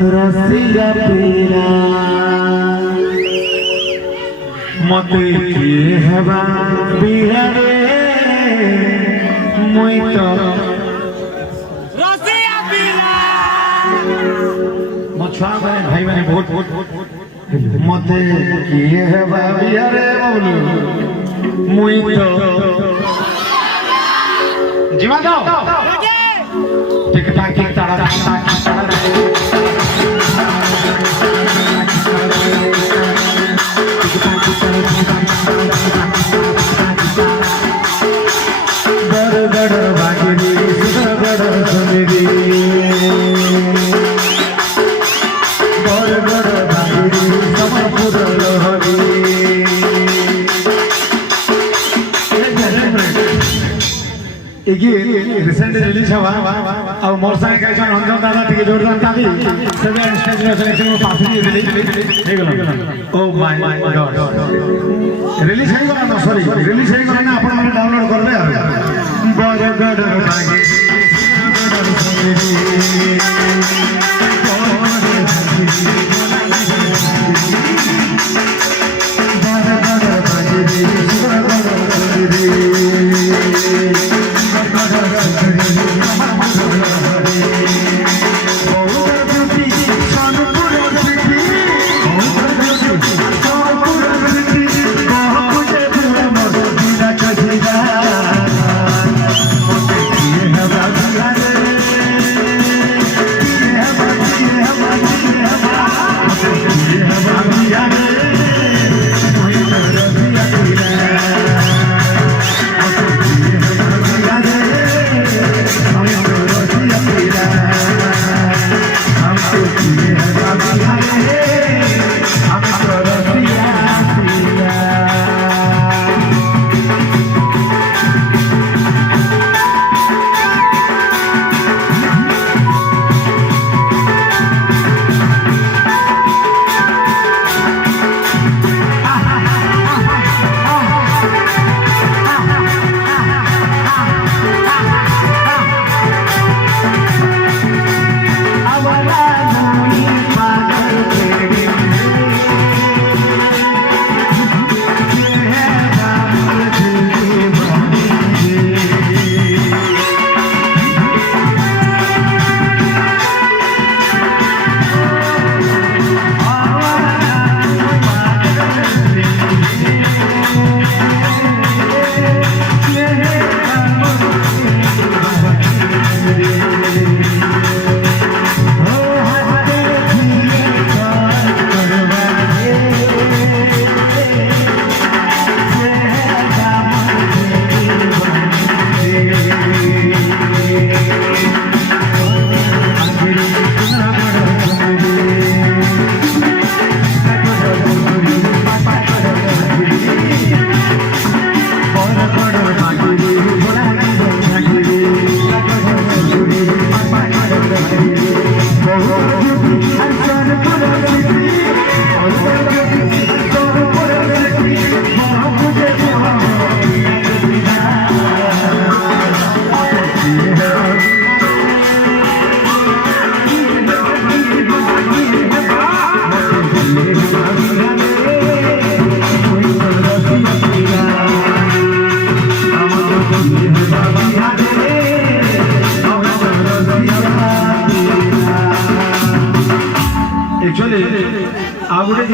रसिया पीरा मते किए हेबा बिहारे मुई तो रसिया पीरा मछुआ भाई मैंने बहुत मते किए हेबा बिहारे बोलू मुई तो जीवा दो टिक टाक ताड़ा गड़ बागेरी गड़ सुनेगी गड़ बागेरी समपुर लोहरी रिसेंटली रिलीज हुआ और मोर संग के जन रंजन दादा टिके जोरदार ताली सबे स्टेज में सिलेक्शन में पास नहीं रिलीज हो गलो ओ माय गॉड रिलीज है ना सॉरी रिलीज है ना आपण माने डाउनलोड करबे बरगड़ बागे एक्चुअली